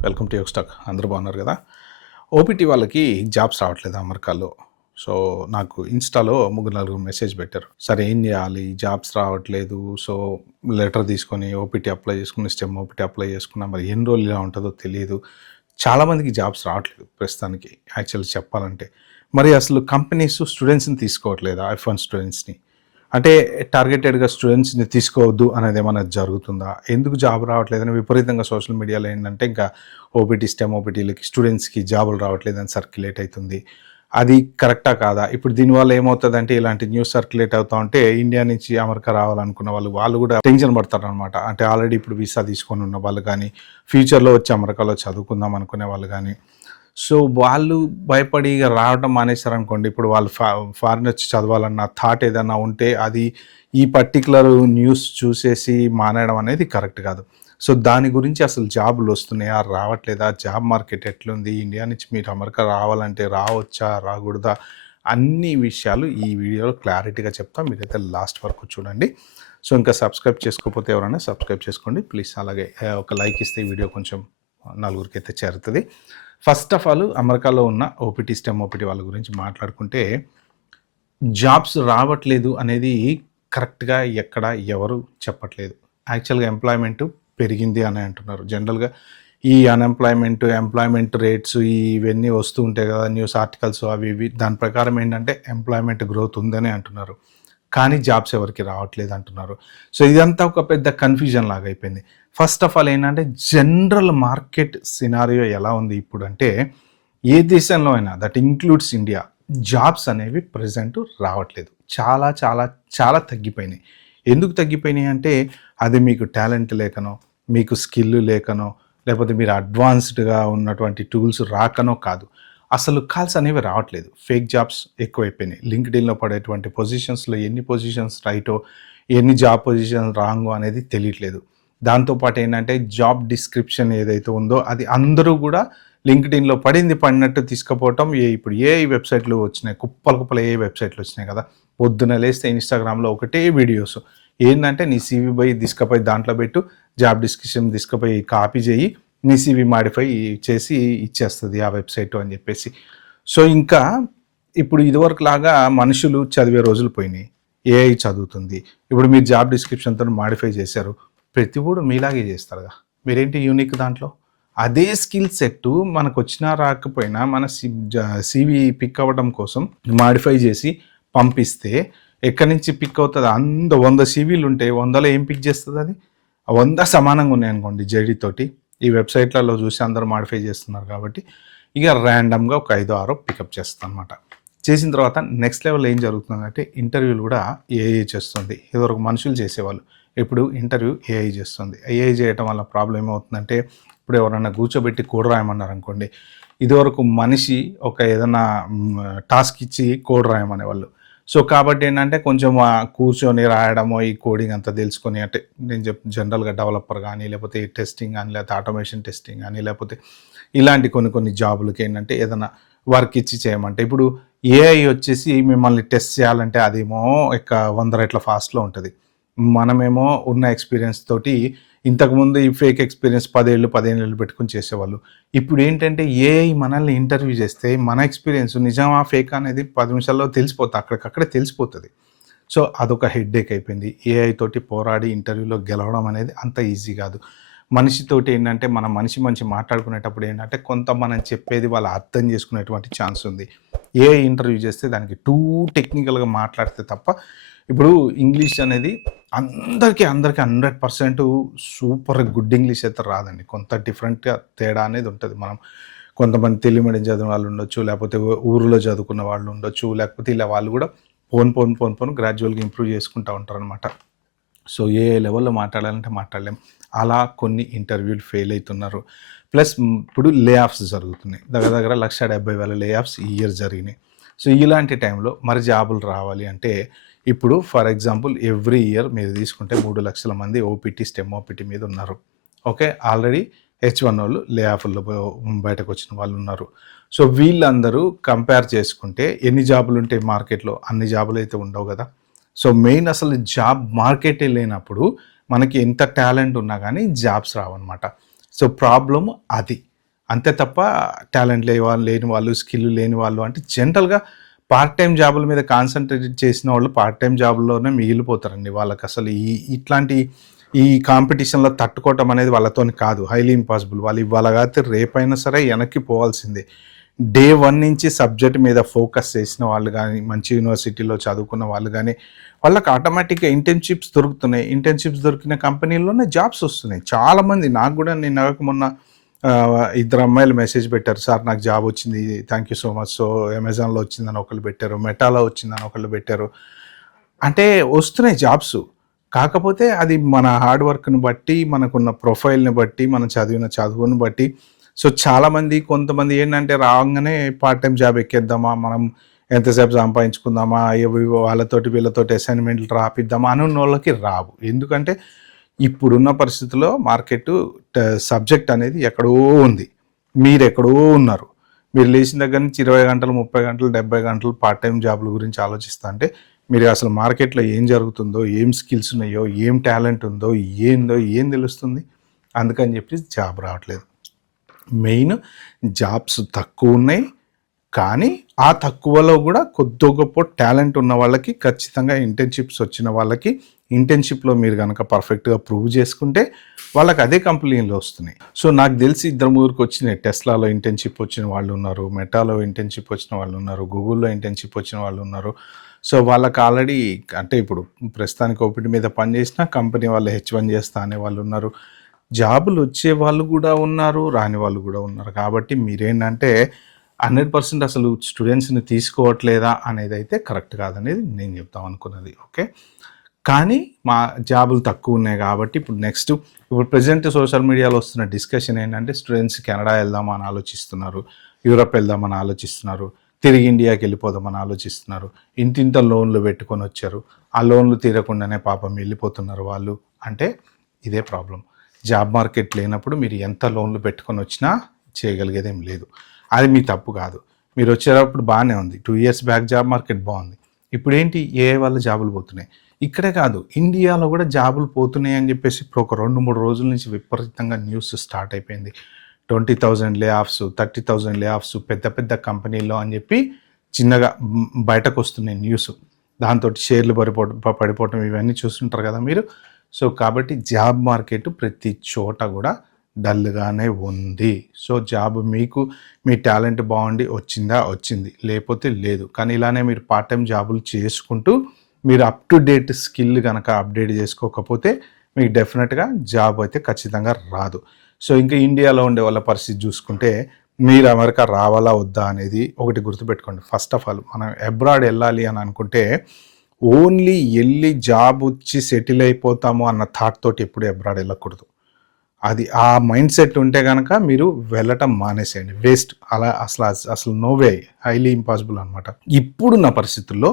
Welcome to Yog stock. అందరూ బాగున్నారు కదా? ఓపీటీ వాళ్ళకి జాబ్స్ రావట్లేదు అమెరికాలో. సో, నాకు ఇన్‌స్టాలో ముగ్గురు, నలుగురు మెసేజ్ పెట్టారు. సార్ ఏం చేయాలి? జాబ్స్ రావట్లేదు. సో, లెటర్ తీసుకొని ఓపీటీ అప్లై చేసుకుని, స్టెమ్ ఓపీటీ అప్లై చేసుకున్నా మరి ఎన్ని రోజులు ఇలా ఉంటుందో తెలీదు. చాలామందికి జాబ్స్ రావట్లేదు ప్రస్తుతానికి యాక్చువల్‌గా చెప్పాలంటే. మరి అసలు కంపెనీస్ స్టూడెంట్స్‌ని తీసుకోవట్లేదా? F1 స్టూడెంట్స్‌ని. అంటే టార్గెటెడ్‌గా స్టూడెంట్స్‌ని తీసుకోవద్దు అనేదేమన్నా జరుగుతుందా? ఎందుకు జాబ్ రావట్లేదని విపరీతంగా సోషల్ మీడియాలో ఏంటంటే ఇంకా ఓపీటీ, స్టెమ్ ఓపీటీలకి స్టూడెంట్స్‌కి జాబులు రావట్లేదని సర్క్యులేట్ అయితుంది. అది కరెక్టా కాదా? ఇప్పుడు దీనివల్ల ఏమవుతదంటే ఇలాంటి న్యూస్ సర్క్యులేట్ అవుతా ఉంటే ఇండియా నుంచి అమెరికా రావాలనుకున్న వాళ్ళు కూడా టెన్షన్ పడతారనమాట. అంటే ఆల్రెడీ ఇప్పుడు వీసా తీసుకొని ఉన్న వాళ్ళు గానీ, ఫ్యూచర్‌లో వచ్చి అమెరికాలో చదువుకుందాం అనుకునే వాళ్ళు గానీ, సో, వాళ్ళు భయపడి ఇగ రావడం మానేశారనుకోండి. ఇప్పుడు వాళ్ళు ఫారిన్ వచ్చి చదవాలన్న థాట్ ఏదన్నా ఉంటే అది ఈ పర్టిక్యులర్ న్యూస్ చూసేసి మానేయడం అనేది కరెక్ట్ కాదు. సో, దాని గురించి అసలు జాబులొస్తున్నాయా? రావట్లేదా? జాబ్ మార్కెట్ ఎట్లుంది? ఇండియా నుంచి మీరు అమెరికా రావాలంటే రావచ్చా? రాకూడదా? అన్ని విషయాలు ఈ వీడియోలో క్లారిటీగా చెప్తా. మీరైతే లాస్ట్ వరకు చూడండి. సో, ఇంకా సబ్స్క్రైబ్ చేసుకోకపోతే ఎవరైనా సబ్స్క్రైబ్ చేసుకోండి ప్లీజ్. అలాగే ఒక లైక్ ఇస్తే ఈ వీడియో కొంచెం నలుగురికైతే చేరుతది. ఫస్ట్ ఆఫ్ ఆల్ అమెరికాలో ఉన్న ఓపీటీ, స్టెమ్ ఓపీటీ వాళ్ళ గురించి మాట్లాడుకుంటే జాబ్స్ రావట్లేదు అనేది కరెక్ట్‌గా ఎక్కడ ఎవరు చెప్పట్లేదు. యాక్చువల్‌గా ఎంప్లాయ్‌మెంట్ పెరిగింది అని అంటున్నారు. జనరల్‌గా ఈ ఎంప్లాయ్‌మెంట్ రేట్స్ ఇవన్నీ వస్తూ ఉంటాయి కదా! న్యూస్ ఆర్టికల్స్ అవి ఇవి. దాని ప్రకారం ఏంటంటే ఎంప్లాయ్‌మెంట్ గ్రోత్ ఉందని అంటున్నారు. కానీ జాబ్స్ ఎవరికీ రావట్లేదు అంటున్నారు. సో, ఇదంతా ఒక పెద్ద కన్‌ఫ్యూజన్ లాగా అయిపోయింది. ఫస్ట్ ఆఫ్ ఆల్ ఏంటంటే జనరల్ మార్కెట్ సినారియో ఎలా ఉంది ఇప్పుడంటే ఏ దేశంలో అయినా దట్ ఇంక్లూడ్స్ ఇండియా జాబ్స్ అనేవి ప్రెజెంట్ రావట్లేదు. చాలా చాలా చాలా తగ్గిపోయినాయి. ఎందుకు తగ్గిపోయినాయి అంటే అది మీకు టాలెంట్ లేకనో, మీకు స్కిల్ లేకనో, లేకపోతే మీరు అడ్వాన్స్డ్‌గా ఉన్నటువంటి టూల్స్ రాకనో కాదు. అసలు కాల్స్ అనేవి రావట్లేదు. ఫేక్ జాబ్స్ ఎక్కువైపోయినాయి. లింక్డ్ఇన్‌లో పడేటువంటి పొజిషన్స్‌లో ఎన్ని పొజిషన్స్ రైటో, ఎన్ని జాబ్ పొజిషన్స్ రాంగో అనేది తెలియట్లేదు. దాంతో పాటు ఏంటంటే జాబ్ డిస్క్రిప్షన్ ఏదైతే ఉందో అది అందరూ కూడా లింక్డ్ఇన్‌లో పడినట్టు తీసుకుపోవటం ఇప్పుడు ఏఐ వెబ్‌సైట్‌లు వచ్చినాయి. కుప్పలు కుప్పలు ఏఐ వెబ్‌సైట్‌లు వచ్చినాయి కదా! పొద్దున లేస్తే ఇన్‌స్టాగ్రామ్‌లో ఒకటే వీడియోస్. ఏందంటే నీ సీవీ తీసుకపోయి దాంట్లో పెట్టు, జాబ్ డిస్క్రిప్షన్ తీసుకుపోయి కాపీ చేయి, నీ సీవీ మాడిఫై చేసి ఇచ్చేస్తది ఆ వెబ్‌సైటు అని చెప్పేసి. సో, ఇంకా ఇప్పుడు ఇదివరకులాగా మనుషులు చదివే రోజులు పోయినాయి. ఏఐ చదువుతుంది. ఇప్పుడు మీరు జాబ్ డిస్క్రిప్షన్‌తోని మాడిఫై చేశారు. ప్రతివోడు మీలాగే చేస్తారుగా. మీరేంటి యూనిక్ దాంట్లో? అదే స్కిల్ సెట్టు మనకొచ్చినా రాకపోయినా మన సీవీ పిక్ అవ్వడం కోసం మాడిఫై చేసి పంపిస్తే ఎక్కడి నుంచి పిక్ అవుతది? 100 సీవీలుంటే 100లో ఏం పిక్ చేస్తదది? 100 సమానంగా ఉన్నాయనుకోండి జేడీ తోటి. ఈ వెబ్‌సైట్‌లలో చూసి అందరూ మాడిఫై చేస్తున్నారు కాబట్టి, ఇక ర్యాండమ్‌గా ఒక 5, 6 పికప్ చేస్తదనమాట. చేసిన తర్వాత నెక్స్ట్ లెవెల్‌లో ఏం జరుగుతుందంటే ఇంటర్వ్యూలు కూడా ఏఐ చేస్తుంది. ఇదివరకు మనుషులు చేసేవాళ్ళు. ఇప్పుడు ఇంటర్వ్యూ ఏఐ చేస్తుంది. ఏఐ చేయటం వల్ల ప్రాబ్లమ్ ఏమవుతుందంటే ఇప్పుడు ఎవరన్నా కూర్చోబెట్టి కోడ్ రాయమన్నారనుకోండి, ఇదివరకు మనిషి ఒక ఏదన్నా టాస్క్ ఇచ్చి కోడ్ రాయమనేవాళ్ళు. సో, కాబట్టి ఏంటంటే కొంచెం కూర్చొని రాయడమో, ఈ కోడింగ్ అంతా తెలుసుకొని అంటే నేను జనరల్‌గా డెవలపర్ గానీ, లేకపోతే టెస్టింగ్ గానీ, లేకపోతే ఆటోమేషన్ టెస్టింగ్ గానీ, లేకపోతే ఇలాంటి కొన్ని కొన్ని జాబులకి ఏంటంటే ఏదన్నా వర్క్ ఇచ్చి చేయమంటే, ఇప్పుడు ఏఐ వచ్చేసి మిమ్మల్ని టెస్ట్ చేయాలంటే అదేమో 100 రెట్ల ఫాస్ట్‌లో ఉంటది. మనమేమో ఉన్న ఎక్స్‌పీరియన్స్ తోటి ఇంతకుముందు ఈ ఫేక్ ఎక్స్‌పీరియన్స్ 10 ఏళ్ళు, 15 ఏళ్ళు పెట్టుకొని చేసేవాళ్ళు. ఇప్పుడేంటంటే ఏఐ మనల్ని ఇంటర్వ్యూ చేస్తే మన ఎక్స్‌పీరియన్స్ నిజమా? ఫేకా? అనేది 10 నిమిషాల్లో తెలిసిపోతుంది. అక్కడికక్కడే తెలిసిపోతది. సో, అదొక హెడ్‌ఏక్ అయిపోయింది. ఏఐ తోటి పోరాడి ఇంటర్వ్యూలో గెలవడం అనేది అంత ఈజీ కాదు. మనిషితోటి ఏంటంటే మనం మనిషి మాట్లాడుకునేటప్పుడు ఏంటంటే కొంత మనం చెప్పేది వాళ్ళు అర్థం చేసుకునేటువంటి ఛాన్స్ ఉంది. ఏఐ ఇంటర్వ్యూ చేస్తే దానికి టూ టెక్నికల్‌గా మాట్లాడితే తప్ప ఇప్పుడు ఇంగ్లీష్ అనేది అందరికీ 100% సూపర్ గుడ్ ఇంగ్లీష్ అయితే రాదండి. కొంత డిఫరెంట్‌గా తేడా అనేది ఉంటది. కొంతమంది తెలుగు మీడియం చదివిన వాళ్ళు ఉండొచ్చు, లేకపోతే ఊర్లో చదువుకున్న వాళ్ళు ఉండొచ్చు, లేకపోతే ఇలా వాళ్ళు కూడా పోను గ్రాడ్యువల్‌గా ఇంప్రూవ్ చేసుకుంటా ఉంటారనమాట. సో, ఏఐ లెవెల్‌లో మాట్లాడాలంటే మాట్లాడలేం. అలా కొన్ని ఇంటర్వ్యూలు ఫెయిల్ అయితున్నారు. ప్లస్ ఇప్పుడు లే ఆఫ్స్ జరుగుతున్నాయి. దగ్గర దగ్గర 1,70,000 లే ఆఫ్స్ ఈ ఇయర్ జరిగినాయి. సో, ఇలాంటి టైంలో మరి జాబులు రావాలి అంటే ఇప్పుడు ఫర్ ఎగ్జాంపుల్ ఎవ్రీ ఇయర్ మీరు తీసుకుంటే 3,00,000 మంది ఓపీటీ, స్టెమ్ ఓపీటీ మీద ఉన్నారు. ఓకే. ఆల్రెడీ హెచ్1ఓళ్ళు లే ఆఫ్‌ల్లో బయటకొచ్చిన వాళ్ళున్నారు. సో, వీళ్ళందరూ కంపేర్ చేసుకుంటే ఎన్ని జాబులుంటాయి మార్కెట్‌లో? అన్ని జాబులైతే ఉండవు గదా! సో, మెయిన్ అసలు జాబ్ మార్కెటే లేనప్పుడు మనకి ఎంత టాలెంట్ ఉన్నా గానీ జాబ్స్ రావన్నమాట. సో, ప్రాబ్లమ్ అది. అంతే తప్ప టాలెంట్ లేని వాళ్ళు, స్కిల్ లేని వాళ్ళు అంటే జనరల్‌గా పార్ట్ టైమ్ జాబుల మీద కాన్సంట్రేట్ చేసిన వాళ్ళు పార్ట్ టైమ్ జాబ్‌లోనే మిగిలిపోతారండి. వాళ్ళకసలు ఇట్లాంటి ఈ కాంపిటీషన్‌లో తట్టుకోవటం అనేది వాళ్ళతోని కాదు. Highly impossible. వాళ్ళు ఇవాళ కాకపోతే రేపైనా సరే వెనక్కి పోవాల్సిందే. డే 1 నుంచి సబ్జెక్ట్ మీద ఫోకస్ చేసిన వాళ్ళు గానీ, మంచి యూనివర్సిటీలో చదువుకున్న వాళ్ళు గానీ, వాళ్ళకి ఆటోమేటిక్‌గా ఇంటర్న్‌షిప్స్ దొరుకుతున్నాయి. ఇంటర్న్‌షిప్స్ దొరికిన కంపెనీల్లోనే జాబ్స్ వస్తున్నాయి. చాలామంది నాకు గూడా నిన్నగాక మొన్న ఇద్దరు అమ్మాయిలు మెసేజ్ పెట్టారు. సార్ నాకు జాబ్ వచ్చింది. Thank you so much. So అమెజాన్‌లో వచ్చిందని ఒకళ్ళు పెట్టారు. మెటాలో వచ్చిందని ఒకళ్ళు పెట్టారు. అంటే వస్తున్నాయి జాబ్స్. కాకపోతే అది మన హార్డ్ వర్క్‌ని బట్టి, మనకున్న ప్రొఫైల్‌ని బట్టి, మనం చదివిన చదువుని బట్టి సో చాలామంది కొంతమంది ఏంటంటే రాంగానే పార్ట్ టైమ్ జాబ్ ఎక్కేద్దామా, మనం ఎంతసేపు సంపాదించుకుందామా, వాళ్ళతోటి వీళ్ళతోటి అసైన్మెంట్లు రాపిద్దామా అనున్నోళ్ళకి రావు. ఎందుకంటే ఇప్పుడున్న పరిస్థితుల్లో మార్కెట్ సబ్జెక్ట్ అనేది ఎక్కడో ఉంది. మీరెక్కడో ఉన్నారు. మీరు లేచిన దగ్గర నుంచి 20 గంటలు, 30 గంటలు, 70 గంటలు పార్ట్ టైమ్ జాబ్‌ల గురించి ఆలోచిస్తా అంటే మీరు అసలు మార్కెట్‌లో ఏం జరుగుతుందో, ఏం స్కిల్స్ ఉన్నాయో, ఏం టాలెంట్ ఉందో, ఏం తెలుస్తుంది? అందుకని చెప్పి జాబ్ రావట్లేదు. మెయిన్ జాబ్స్ తక్కువున్నాయి. కానీ ఆ తక్కువలో కూడా కొద్దో గొప్పో టాలెంట్ ఉన్న వాళ్ళకి ఖచ్చితంగా ఇంటర్న్‌షిప్స్ వచ్చిన వాళ్ళకి ఇంటర్న్‌షిప్‌లో మీరు గనక పర్ఫెక్ట్‌గా ప్రూవ్ చేసుకుంటే వాళ్ళకి అదే కంపెనీలో వస్తున్నాయి. సో నాకు తెలిసి ఇద్దరు ముగ్గురికి వచ్చినాయి. టెస్లాలో ఇంటర్న్‌షిప్ వచ్చిన వాళ్ళు ఉన్నారు. మెటాలో ఇంటర్న్‌షిప్ వచ్చిన వాళ్ళు ఉన్నారు. గూగుల్‌లో ఇంటర్న్‌షిప్ వచ్చిన వాళ్ళు ఉన్నారు. సో వాళ్ళకి ఆల్రెడీ అంటే ఇప్పుడు ప్రస్తుతానికి ఓపీటీ మీద పనిచేసిన కంపెనీ వాళ్ళు H1 చేస్తా అనే వాళ్ళు ఉన్నారు. జాబులు వచ్చే వాళ్ళు కూడా ఉన్నారు. రాని వాళ్ళు కూడా ఉన్నారు. కాబట్టి మీరేంటంటే 100% అసలు స్టూడెంట్స్‌ని తీసుకోవట్లేదా అనేదైతే కరెక్ట్ కాదనేది నేను చెప్దాం అనుకున్నది. ఓకే. కానీ మా జాబులు తక్కువున్నాయి కాబట్టి ఇప్పుడు ప్రెజెంట్ సోషల్ మీడియాలో వస్తున్న డిస్కషన్ ఏంటంటే స్టూడెంట్స్ కెనడా వెళ్దామా అని ఆలోచిస్తున్నారు. యూరప్ వెళ్దామని ఆలోచిస్తున్నారు. తిరిగి ఇండియాకి వెళ్ళిపోదామని ఆలోచిస్తున్నారు. ఇంతింత లోన్లు పెట్టుకొని వచ్చారు. ఆ లోన్లు తీరకుండానే పాపం వెళ్ళిపోతున్నారు వాళ్ళు. అంటే ఇదే ప్రాబ్లం. జాబ్ మార్కెట్ లేనప్పుడు మీరు ఎంత లోన్లు పెట్టుకొని వచ్చినా చేయగలిగేదేం లేదు. అది మీ తప్పు కాదు. మీరు వచ్చేటప్పుడు బాగానే ఉంది. 2 ఇయర్స్ బ్యాక్ జాబ్ మార్కెట్ బాగుంది. ఇప్పుడేంటి ఏఐ వల్ల జాబులు పోతున్నాయి. ఇక్కడే కాదు ఇండియాలో కూడా జాబులు పోతున్నాయి అని చెప్పేసి ఇప్పుడు ఒక 2-3 రోజుల నుంచి విపరీతంగా న్యూస్ స్టార్ట్ అయిపోయింది. 20,000 లే ఆఫ్స్, 30,000 లే ఆఫ్స్ పెద్ద పెద్ద కంపెనీల్లో అని చెప్పి చిన్నగా బయటకు వస్తున్నాయి న్యూస్. దాంతోటి షేర్లు పడిపోవటం ఇవన్నీ చూస్తుంటారు కదా మీరు. సో కాబట్టి జాబ్ మార్కెట్ ప్రతి చోట కూడా డల్గానే ఉంది. సో జాబ్ మీకు మీ టాలెంట్ బాగుండి వచ్చింది. లేకపోతే లేదు. కానీ ఇలానే మీరు పార్ట్ టైం జాబులు చేసుకుంటూ మీరు అప్ టు డేట్ స్కిల్ కనుక అప్డేట్ చేసుకోకపోతే మీకు డెఫినెట్గా జాబ్ అయితే ఖచ్చితంగా రాదు. సో ఇంకా ఇండియాలో ఉండే వాళ్ళ పరిస్థితి చూసుకుంటే మీరు అమెరికా రావాలా వద్దా అనేది ఒకటి గుర్తుపెట్టుకోండి. ఫస్ట్ ఆఫ్ ఆల్ మనం అబ్రాడ్ వెళ్ళాలి అని అనుకుంటే ఓన్లీ వెళ్ళి జాబ్ వచ్చి సెటిల్ అయిపోతాము అన్న థాట్ తోటి ఎప్పుడు అబ్రాడ్ వెళ్ళకూడదు. అది ఆ మైండ్ సెట్ ఉంటే కనుక మీరు వెళ్ళటం మానేసేయండి. వేస్ట్. అలా అసలు నో వే. హైలీ ఇంపాసిబుల్ అనమాట. ఇప్పుడున్న పరిస్థితుల్లో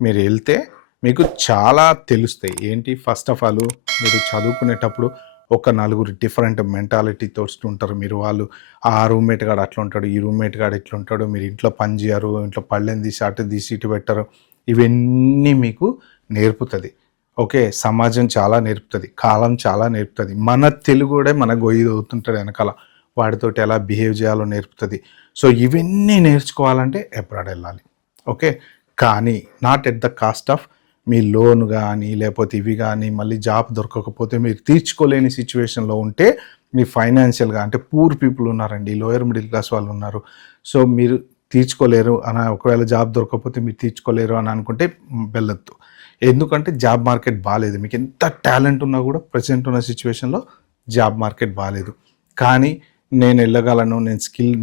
మీరు వెళ్తే మీకు చాలా తెలుస్తాయి. ఏంటి ఫస్ట్ ఆఫ్ ఆల్ మీరు చదువుకునేటప్పుడు ఒక నలుగురు డిఫరెంట్ మెంటాలిటీతో ఉంటారు. మీరు వాళ్ళు ఆ రూమ్మేట్ గాడు అట్లా ఉంటాడు, ఈ రూమ్మేట్ గాడు ఇట్లా ఉంటాడు, మీరు ఇంట్లో పని చేయరు, ఇంట్లో పళ్ళెని తీసి అటు తీసి ఇటు పెట్టరు. ఇవన్నీ మీకు నేర్పుతుంది. ఓకే. సమాజం చాలా నేర్పుతుంది. కాలం చాలా నేర్పుతుంది. మన తెలుగుడే మన గొయ్యి అవుతుంటాడు వెనకాల. వాడితోటి ఎలా బిహేవ్ చేయాలో నేర్పుతుంది. సో ఇవన్నీ నేర్చుకోవాలంటే అబ్రాడ్ వెళ్ళాలి. ఓకే. కానీ not at the cost of me loan కానీ లేకపోతే ఇవి కానీ మళ్ళీ జాబ్ దొరకకపోతే మీరు తీర్చుకోలేని సిచ్యువేషన్లో ఉంటే మీ ఫైనాన్షియల్గా అంటే పూర్ పీపుల్ ఉన్నారండి, లోయర్ మిడిల్ క్లాస్ వాళ్ళు ఉన్నారు. సో మీరు తీర్చుకోలేరు అని ఒకవేళ జాబ్ దొరకకపోతే మీరు తీర్చుకోలేరు అని అనుకుంటే వెళ్ళొద్దు. ఎందుకంటే జాబ్ మార్కెట్ బాగాలేదు. మీకు ఎంత టాలెంట్ ఉన్నా కూడా ప్రజెంట్ ఉన్న సిచ్యువేషన్లో జాబ్ మార్కెట్ బాగాలేదు. కానీ నేను వెళ్ళగలను,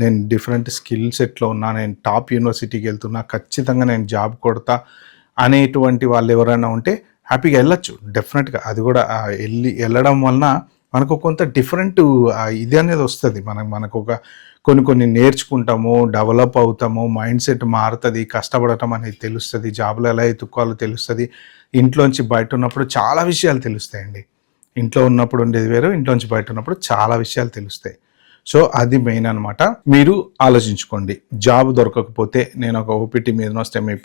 నేను డిఫరెంట్ స్కిల్ సెట్లో ఉన్నా, నేను టాప్ యూనివర్సిటీకి వెళ్తున్నా, ఖచ్చితంగా నేను జాబ్ కొడతా అనేటువంటి వాళ్ళు ఎవరైనా ఉంటే హ్యాపీగా వెళ్ళొచ్చు. డెఫినెట్గా అది కూడా వెళ్ళడం వలన మనకు కొంత డిఫరెంట్ ఇది అనేది వస్తుంది. మనకు ఒక కొన్ని నేర్చుకుంటాము, డెవలప్ అవుతాము, మైండ్ సెట్ మారుతుంది, కష్టపడటం అనేది తెలుస్తుంది, జాబ్లో ఎలా ఎత్తుక్కోవాలో తెలుస్తుంది. ఇంట్లోంచి బయట ఉన్నప్పుడు చాలా విషయాలు తెలుస్తాయండి. ఇంట్లో ఉన్నప్పుడు ఉండేది వేరు, ఇంట్లోంచి బయట ఉన్నప్పుడు చాలా విషయాలు తెలుస్తాయి. సో అది మెయిన్ అనమాట. మీరు ఆలోచించుకోండి. జాబ్ దొరకకపోతే నేను ఒక ఓపీటీ మీదనో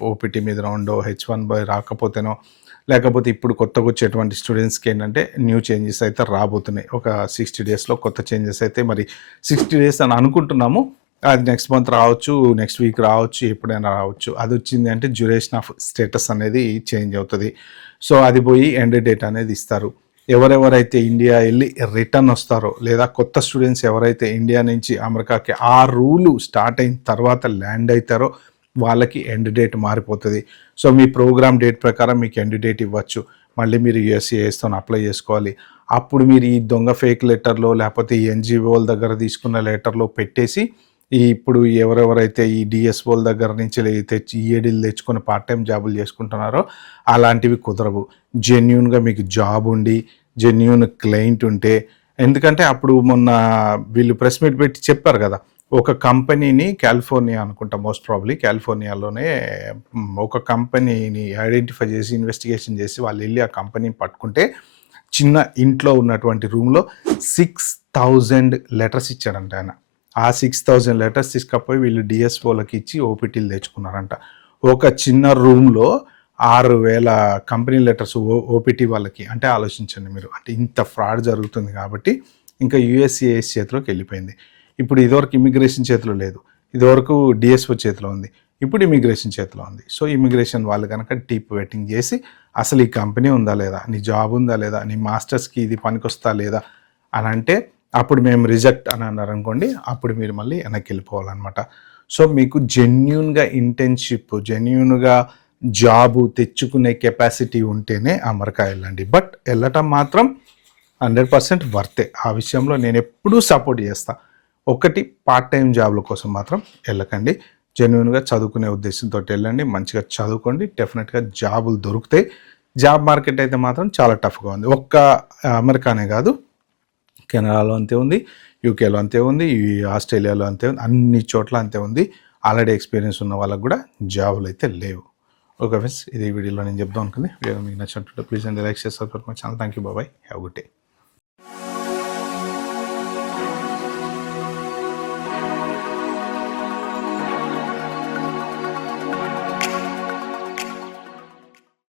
ఓపీటీ మీద ఉండో H1 రాకపోతేనో లేకపోతే ఇప్పుడు కొత్తగా వచ్చేటువంటి స్టూడెంట్స్కి ఏంటంటే న్యూ చేంజెస్ అయితే రాబోతున్నాయి. ఒక 60 డేస్లో కొత్త చేంజెస్ అయితే మరి 60 డేస్ అని అనుకుంటున్నాము. అది నెక్స్ట్ మంత్ రావచ్చు, నెక్స్ట్ వీక్ రావచ్చు, ఎప్పుడైనా రావచ్చు. అది వచ్చింది అంటే డ్యూరేషన్ ఆఫ్ స్టేటస్ అనేది చేంజ్ అవుతుంది. సో అది పోయి ఎండ్ డేట్ అనేది ఇస్తారు. ఎవరెవరైతే ఇండియా వెళ్ళి రిటర్న్ వస్తారో లేదా కొత్త స్టూడెంట్స్ ఎవరైతే ఇండియా నుంచి అమెరికాకి ఆ రూలు స్టార్ట్ అయిన తర్వాత ల్యాండ్ అవుతారో వాళ్ళకి ఎండ్ డేట్ మారిపోతుంది. సో మీ ప్రోగ్రామ్ డేట్ ప్రకారం మీకు ఎండ్ డేట్ ఇవ్వచ్చు. మళ్ళీ మీరు యూఎస్సిఐస్తో అప్లై చేసుకోవాలి. అప్పుడు మీరు ఈ దొంగ ఫేక్ లెటర్లో లేకపోతే ఈ ఎన్జిఓల దగ్గర తీసుకున్న లెటర్లో పెట్టేసి ఇప్పుడు ఎవరెవరైతే ఈ డిఎస్ఓల దగ్గర నుంచి తెచ్చి ఈఏడీలు తెచ్చుకొని పార్ట్ టైం జాబులు చేసుకుంటున్నారో అలాంటివి కుదరవు. జెన్యూన్గా మీకు జాబ్ ఉండి జెన్యూన్ క్లయింట్ ఉంటే, ఎందుకంటే అప్పుడు మొన్న వీళ్ళు ప్రెస్ మీట్ పెట్టి చెప్పారు కదా, ఒక కంపెనీని కాలిఫోర్నియా అనుకుంటా, మోస్ట్ ప్రాబ్లీ కాలిఫోర్నియాలోనే ఒక కంపెనీని ఐడెంటిఫై చేసి ఇన్వెస్టిగేషన్ చేసి వాళ్ళు వెళ్ళి ఆ కంపెనీని పట్టుకుంటే చిన్న ఇంట్లో ఉన్నటువంటి రూమ్లో 6,000 లెటర్స్ ఇచ్చాడంట ఆయన. ఆ 6,000 లెటర్స్ తీసుకపోయి వీళ్ళు డిఎస్ఓలకి ఇచ్చి ఓపీటీలు తెచ్చుకున్నారంట. ఒక చిన్న రూమ్లో 6,000 కంపెనీ లెటర్స్ ఓపీటీ వాళ్ళకి. అంటే ఆలోచించండి మీరు, అంటే ఇంత ఫ్రాడ్ జరుగుతుంది. కాబట్టి ఇంకా యూఎస్సిఐఎస్ చేతిలోకి వెళ్ళిపోయింది. ఇప్పుడు ఇదివరకు ఇమిగ్రేషన్ చేతిలో లేదు, ఇదివరకు డిఎస్ఓ చేతిలో ఉంది, ఇప్పుడు ఇమిగ్రేషన్ చేతిలో ఉంది. సో ఇమిగ్రేషన్ వాళ్ళు కనుక డీప్ వెట్టింగ్ చేసి అసలు ఈ కంపెనీ ఉందా లేదా, నీ జాబ్ ఉందా లేదా, నీ మాస్టర్స్కి ఇది పనికొస్తా లేదా అని అంటే అప్పుడు మేము రిజెక్ట్ అని అన్నారు అనుకోండి, అప్పుడు మీరు మళ్ళీ వెనక్కి వెళ్ళిపోవాలన్నమాట. సో మీకు జెన్యూన్గా ఇంటర్న్షిప్, జెన్యూన్గా జాబు తెచ్చుకునే కెపాసిటీ ఉంటేనే అమెరికా వెళ్ళండి. బట్ వెళ్ళటం మాత్రం 100% వర్తే. ఆ విషయంలో నేను ఎప్పుడూ సపోర్ట్ చేస్తాను. ఒకటి పార్ట్ టైం జాబ్ల కోసం మాత్రం వెళ్ళకండి. జెన్యూన్గా చదువుకునే ఉద్దేశంతో వెళ్ళండి. మంచిగా చదువుకోండి, డెఫినెట్గా జాబులు దొరుకుతాయి. జాబ్ మార్కెట్ అయితే మాత్రం చాలా టఫ్గా ఉంది. ఒక్క అమెరికానే కాదు, కెనడాలో అంతే ఉంది, యూకేలో అంతే ఉంది, ఆస్ట్రేలియాలో అంతే ఉంది, అన్ని చోట్ల అంతే ఉంది. ఆల్రెడీ ఎక్స్పీరియన్స్ ఉన్న వాళ్ళకు కూడా జాబులు అయితే లేవు. ఓకే ఫ్రెండ్స్, ఇది వీడియోలో నేను చెప్దాం అనుకుంది. వీడియో మీకు నచ్చినట్టు ప్లీజ్ అండ్ లైక్ చేసి subscribe my channel. Thank you, bye, have good day.